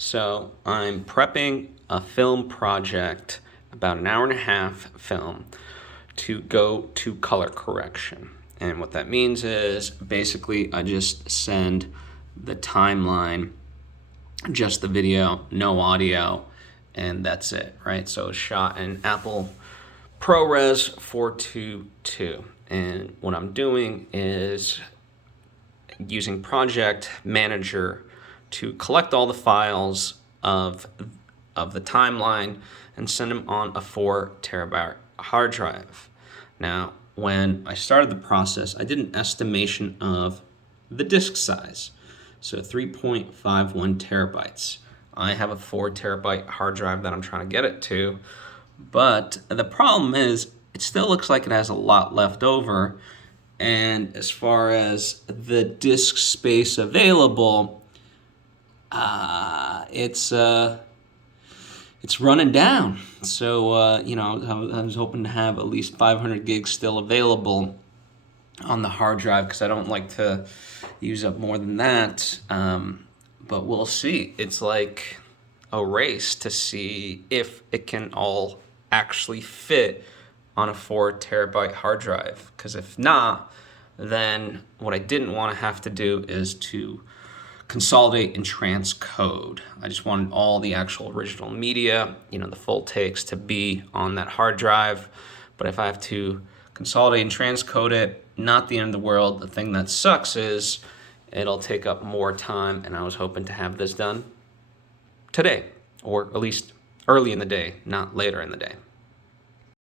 So I'm prepping a film project, about an hour and a half film, to go to color correction. And what that means is basically I just send the timeline, just the video, no audio, and that's it, right? So it's shot in Apple ProRes 422. And what I'm doing is using Project Manager to collect all the files of the timeline and send them on a 4 terabyte hard drive. Now, when I started the process, I did an estimation of the disk size, so 3.51 terabytes. I have a 4 terabyte hard drive that I'm trying to get it to, but the problem is it still looks like it has a lot left over, and as far as the disk space available, it's running down. So I was hoping to have at least 500 gigs still available on the hard drive because I don't like to use up more than that. But we'll see. It's like a race to see if it can all actually fit on a 4 terabyte hard drive. Because if not, then what I didn't want to have to do is to consolidate and transcode. I just wanted all the actual original media, the full takes, to be on that hard drive. But if I have to consolidate and transcode it, not the end of the world. The thing that sucks is it'll take up more time, and I was hoping to have this done today, or at least early in the day, not later in the day.